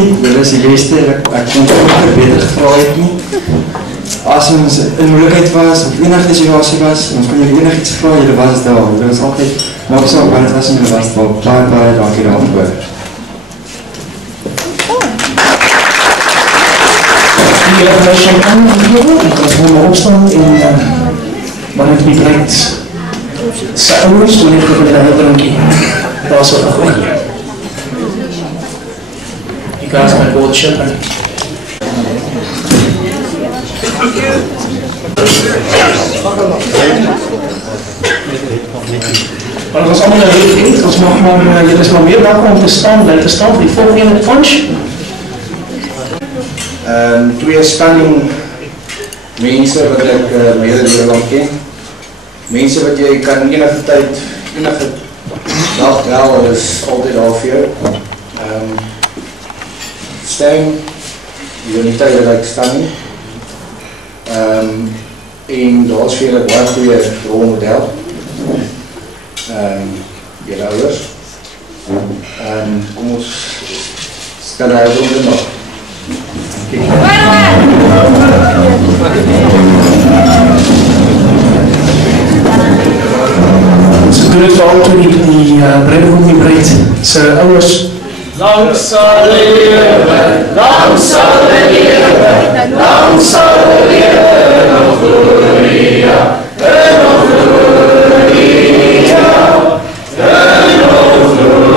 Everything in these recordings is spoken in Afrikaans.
dankie, dit is die beste, ek kon het beter gevra het nie. As ons in moeilikheid was, of enige situasie was, ons kon jullie enig iets gevra, jullie was daar, jullie was altyd, maak so op, het was en jullie was daar, baie dankie daarvoor. Die was schon aangegeven, ik was gewoon opstaan en wanneer die brengt sy ouwers, toen ik voor de hele drinkie, dat was wat een goeie. You guys my bold children. Maar dat was allemaal heel vriend, ons mag maar, je is maar meer welkom om te staan, bij te staan voor die volgende punch. Twee spanning mense wat ek my hele lewe lang ken. Mense wat jy kan enige tyd, enige dag bel, is altyd daar vir jou. Stem, die uniteit wat ek staan nie. En daar is vir julle baie goeie rolmodel. Julle ouers. Kom ons stel hy rond nog. Ze doen het vooral toen die bruidegom die bruid zijn ouders. Lang zal leven, lang zal leven, lang zal leven, nog gloria, nog gloria, nog gloria.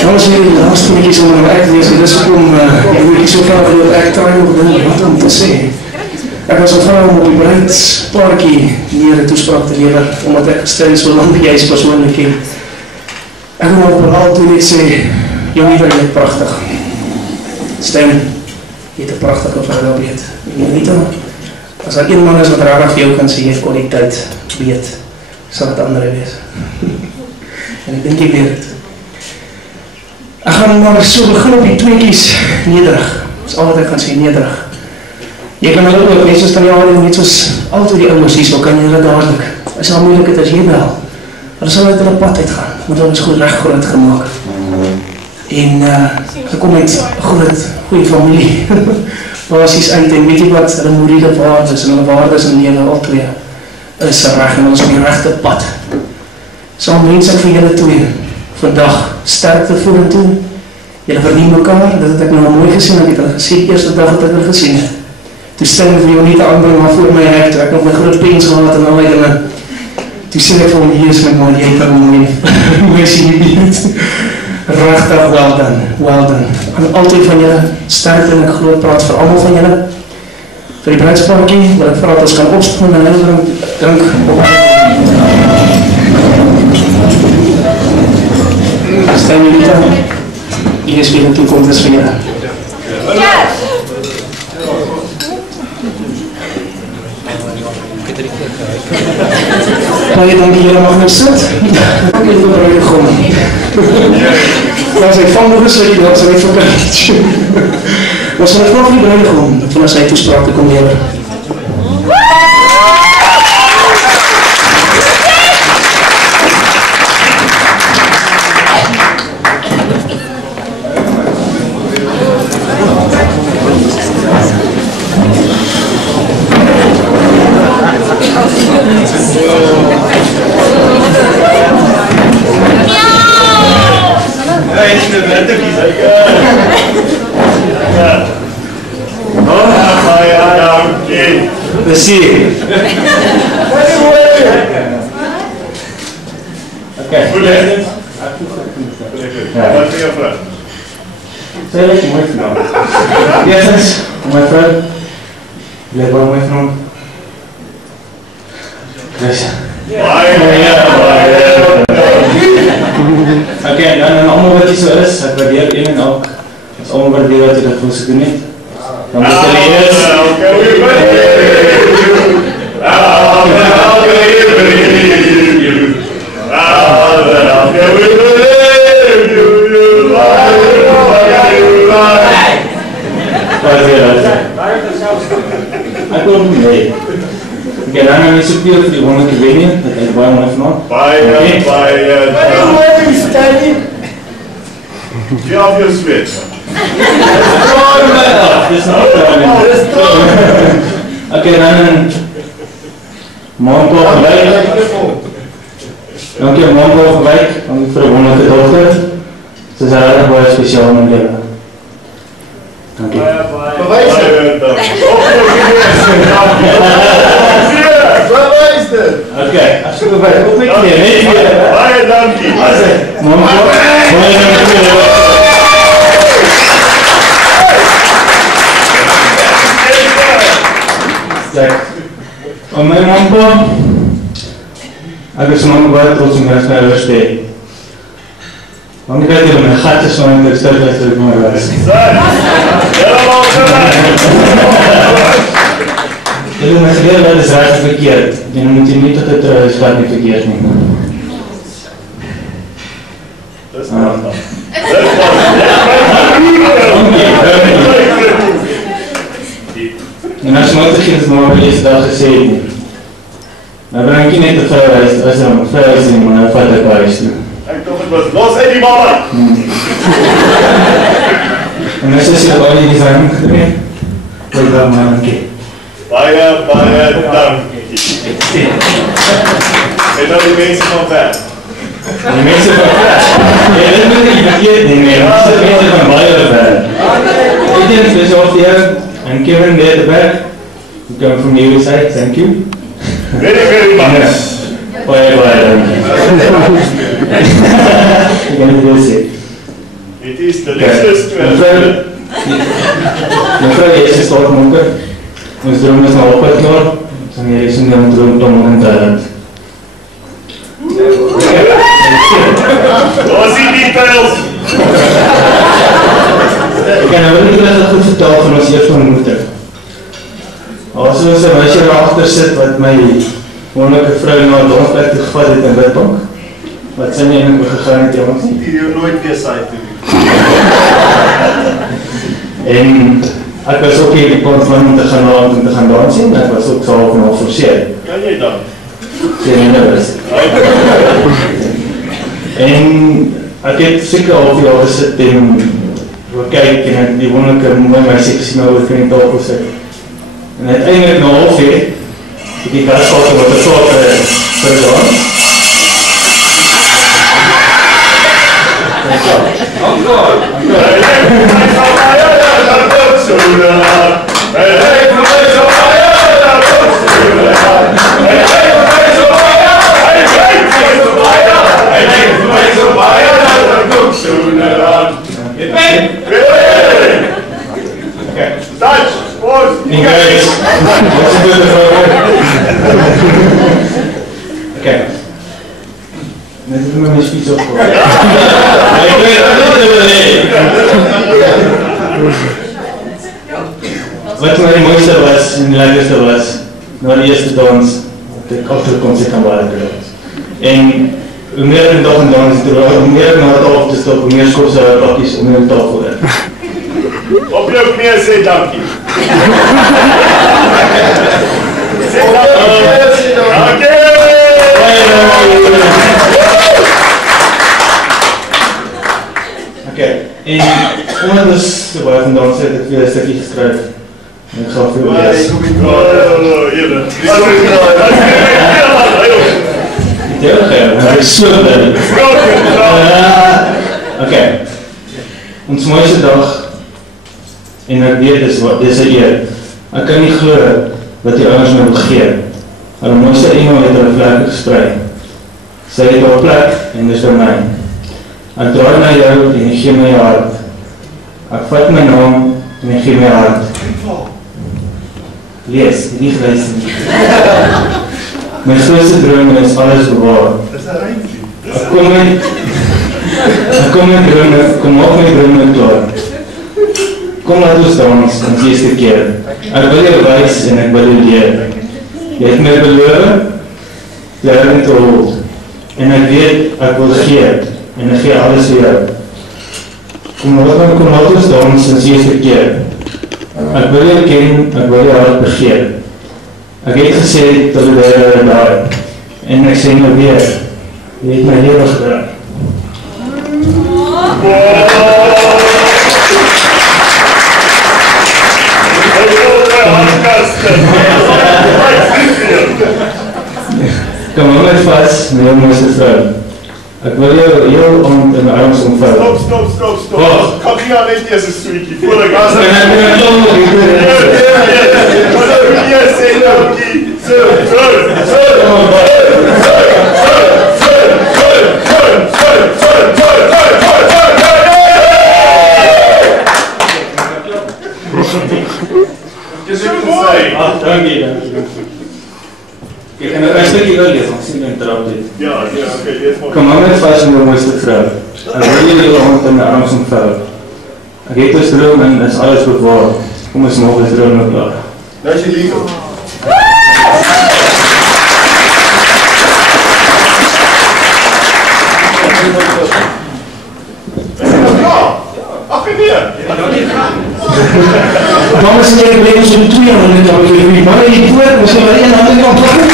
Jongens, jullie de laatste liedjes om een act lezen, dus om jullie zo graag wil echt try wat om te zeggen. Ik was gevraagd om op die bruidsparkie hier een toespraak te leveren, omdat ik steeds zo lang jij persoonlijk ken. En toen op verhaal toen ik zei, jongen, je bent prachtig. Stem, je hebt een prachtige vrouw weet. En niet dan, als er een man is wat raar voor jou kan zien, heeft kwaliteit weet, zal het andere wees. En ik denk je weet het. Ik ga maar zo beginnen op die twee kies, nederig. Dat is al wat ik kan zien, nederig. Je kan hulle ook, mense staan jou net soos altyd die ouers hier, so kan jy hulle dadelijk. As al moeilik het as jy wel. Hulle sal uit hulle pad uitgaan, want hulle is goed recht groot gemaakt. En ek kom uit goeie familie. Basis uit, en weet jy wat, hulle morele waardes en hulle waardes in lewe al twee is recht, en hulle is op die rechte pad. Sal mense vir julle twee vandag sterkte voel en toe. Julle verdien mekaar, dat het ek nou mooi gesien, ek het hulle gesê, eerste dag het ek hulle gesien het. Toe stem ek vir jou nie te aanbring, maar voor my hek, toe ek nog my groot pens gehad en al die dinge. Toe sê ek vir hom, hier is my man, jy kan mooi sien die beeld. Rechtig, well done, well done. En altyd van julle sterkte en ek groot praat vir allemaal van julle. Vir die bruidsparkie, wat ek vraag, ons kan opstaan en hulle drink op. Stem jullie dan, hier is weer een toekomst vir julle. Yes! Baie dankie, julle mag nou sit. Dankie vir die bruidegom. As hy van nog is, dan sal hy verkryt. Was hy vraag vir die bruidegom, van as hy toespraak te kom lewer. Sim. Okay. Say like my friend. Yes, my friend. Level my friend. Yes. Okay, dan allemaal wat jy so is, ek waardeer een en ook. Ons allemaal waardeer wat jy dat vir ons gedoen het. Dan moet jy lees. Ek wil hom mee. Oké, dan nie soveel vir die wonderlijke wen nie, dat hy baie wonder vanaand. Baie. Die obvious switch. Dis nou oké, dan Monko verwyk. Dankie Monko verwyk, dankie vir die wonderlijke dochter. Sy is regtig baie spesiaal in my lewe. Dankie. Bewys dit. Oké, as jy bewys, op my knie, net weer. Baie dankie. Monko, baie dankie. Om my Monko, ek is Monko baie trots om rest my ouders te hê. Want ek weet hier my gat is van ek stil is dat ek maar was. Julle my geleer dat is reg verkeerd. Jy moet nie tot dit is wat nie verkeerd nie. Dis En as jy moet geen maar die eerste dag gesê het nie. Nou bring ek nie net 'n vryhuis, as jy 'n vryhuis nie, maar nou vat ek huis toe. Ek dink dit was los uit die mama. En as jy al die design gedoen, dan dan maar dankie. Baie dankie. En dan die mense van ver. Die mense van ver. Ja, dit moet nie verkeerd nie, nee. Die mense van baie ver. Ek dink spesiaal vir jou and Kevin there at the back. You come from the other side, thank you. Very much. Baie dankie. Ek gaan dit wil sê. It is delicious to have. Mevrou, jy is stort Monko. Ons droom is nou opgekort, so jy is in die droom in Thailand. Wat is die details? Ek kan nou nie dat goed vertel van ons eerste ontmoeting. As ons 'n meisje daar agter sit wat my wonderlike vrou na 'n donsplek toe gevat het in Witbank, wat sy nie eintlik gegaan het iemand nie. Die jou nooit weer saai toe. En ek was ook hier die punt van om te gaan dansen, ek was ook zo van forceer. Kan jy dan? Sê nie nou is. En ek het seker al jaar gesit en kyk en ek die wonderlike mooi meisie gesien oor die tafel sit. En uiteindelik na 1/2 uur het die gasvader wat 'n soort verdaan. Dutch, sports. Engage. What's the good Okay. Net is my speech op. Wat my mooiste was en lekkerste was, na die eerste dans, dat ek agterkom sy kan baie gedoen. En hoe meer ek dag en dans toe, hoe meer ek na het af te stap, hoe meer skop sy pakkies om die tafel in. Op jou knie sê dankie. Sê dankie. Dankie. Okay, en omdat ons so baie van dans het, ek weer 'n stukkie geskryf. En ek gaan vir jou lees. Dit is so bly. Okay. Ons mooiste dag en ek weet dis 'n eer. Ek kan nie glo wat die ouers my begee. Hulle mooiste iemand het hulle vlerke gesprei. Sy het op plek en dis vir my. Ek draai na jou en ek gee my hart. Ek vat my naam en ek gee my hart. Lees, nie gelees nie. My grootste droom is alles bewaar. Ek kom my drome klaar. Kom laat ons dans, ons eerste keer. Ek wil jou wys en ek wil jou leer. Jy het my beloof, learning to hold. En ek weet, ek wil gee, en ek gee alles vir jou. Kom laat ons dans, ons eerste keer. Ek wil jou ken, ek wil jou hart begeer. Ek het gesê tot die derde dag en ek sê nou weer, jy het my lewe gedraai. Kom maar net vas, my mooiste vrou. Ek wil jou heel aand in my arms omvou. Stop. Kom hier aan net eers 'n sweetie voor ek aan. Dankie. Ek gaan nou 'n stukkie wil lees, ons sien in trap dit. Ja, okay, lees maar. Kom maar net vas, my mooiste vrou. Ek wil jou heel aand in my arms omvou. Ek het 'n droom en is alles bewaar. Kom ons maak die droom nou klaar. Nou is jy lief. Dames en heren, blijven zo'n 2 handen dan weer jullie mannen die voor, misschien wel 1 hand kan pakken.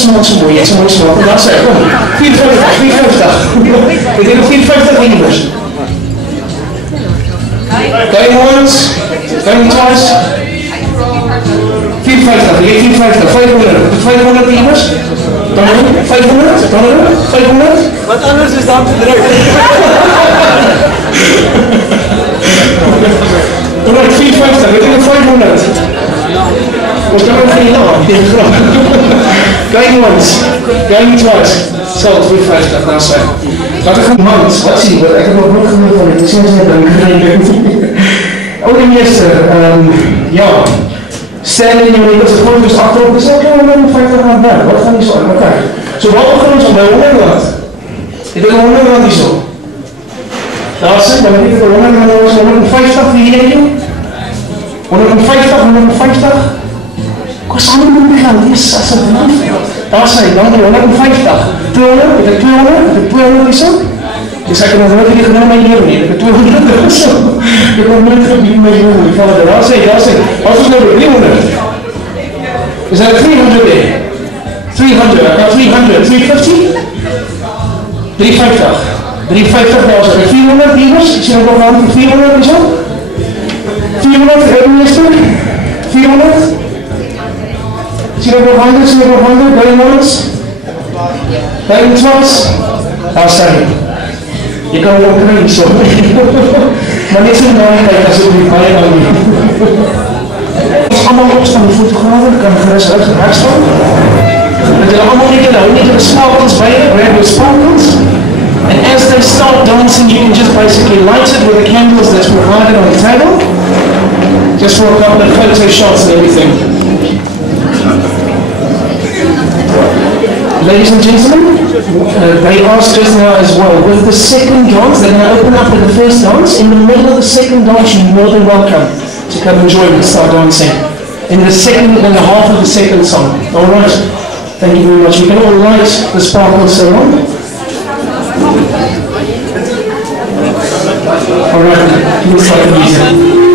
smaak so mooi, jy het so mooi smaak, en daar sê, kom, 450. Het jy nog 450 nummers? Going once, going twice. 450, jy het 450, 500. 500 nummers? Dan 500, dan 500. Wat anders is daar te druk? Dan 450, weet jy nog 500? Ons kan ook geen naam, tegen grap. Going once, going twice. Sal, 450, nou sê. Wat ek mand, wat sien, wat ek het nog nooit genoeg van het, ek sien as jy dink. Oude meester, ja, stel in jou net as het gewoon dus achterop, dis ook jou 150 aan werk, wat gaan die so aan elkaar? So wat begin ons op by 100 rand? Ek het 100 rand die so. Daar sê, dan weet ek 100 rand was 150 vir hierdie. 150, 150. Kost aan die moet gaan, dis asseblief. Daar sê, dan 150. 200, het ek 200, het ek 200 die so. Dus ek het nog nooit gedaan in my leven nie, ek het 200 of so. Ek het nog nooit gedaan in my leven nie. Daar sê, wat is nou 300? Is dat 300 there? 300, ek had 300, 350? 350. 350, daar sê, 400 dievers, ek sê nog aan 400 en so. 400, ek meester. 400. Sê nog 100, sê nog 100, bij ons. Bij ons was. Daar sê, jy kan ook kry so. Maar nie so nou kyk as ek baie nou nie. Ons allemaal opstaan, die fotografen kan gerust regstaan. Dat julle allemaal net hou net die sparkles by it, grab your sparkles. And as they start dancing, you can just basically light it with the candles that's provided on the table. Just for a couple of photo shots and everything. Ladies and gentlemen, they asked just now as well, with the second dance, they're going to open up with the first dance. In the middle of the second dance, you're more than welcome to come and join and start dancing. In the second and a half of the second song. Alright, thank you very much. You can all light the sparkles so on. Alright, looks like the music.